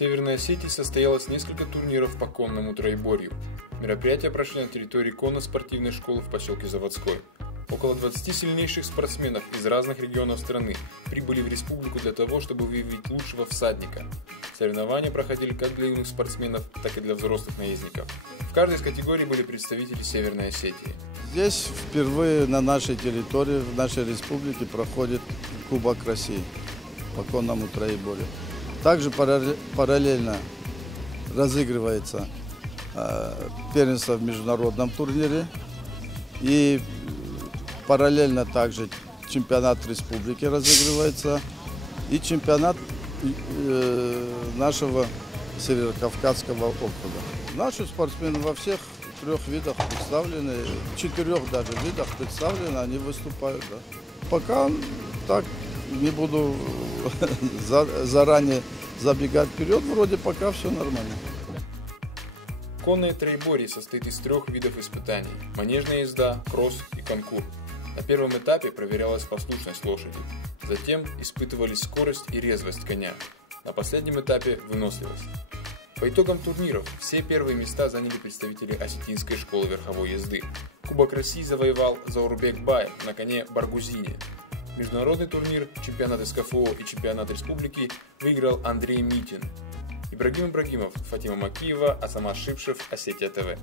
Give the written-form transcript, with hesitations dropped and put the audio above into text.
Северной Осетии состоялось несколько турниров по конному троеборью. Мероприятия прошли на территории конно-спортивной школы в поселке Заводской. Около 20 сильнейших спортсменов из разных регионов страны прибыли в республику для того, чтобы выявить лучшего всадника. Соревнования проходили как для юных спортсменов, так и для взрослых наездников. В каждой из категорий были представители Северной Осетии. Здесь впервые на нашей территории, в нашей республике проходит Кубок России по конному троеборью. Также параллельно разыгрывается первенство в международном турнире и параллельно также чемпионат республики разыгрывается и чемпионат нашего Северокавказского округа. Наши спортсмены во всех 3 видах представлены, 4 даже видах представлены, они выступают. Да. Пока так не буду заранее забегать вперед, вроде пока все нормально. Конное троеборье состоит из 3 видов испытаний – манежная езда, кросс и конкур. На первом этапе проверялась послушность лошади, затем испытывались скорость и резвость коня, на последнем этапе – выносливость. По итогам турниров все первые места заняли представители осетинской школы верховой езды. Кубок России завоевал Заурбек Баев на коне Баргузине. Международный турнир, чемпионат СКФО и чемпионат республики выиграл Андрей Митин. Ибрагим Ибрагимов, Фатима Макиева, Асамат Шипшев, Осетия ТВ.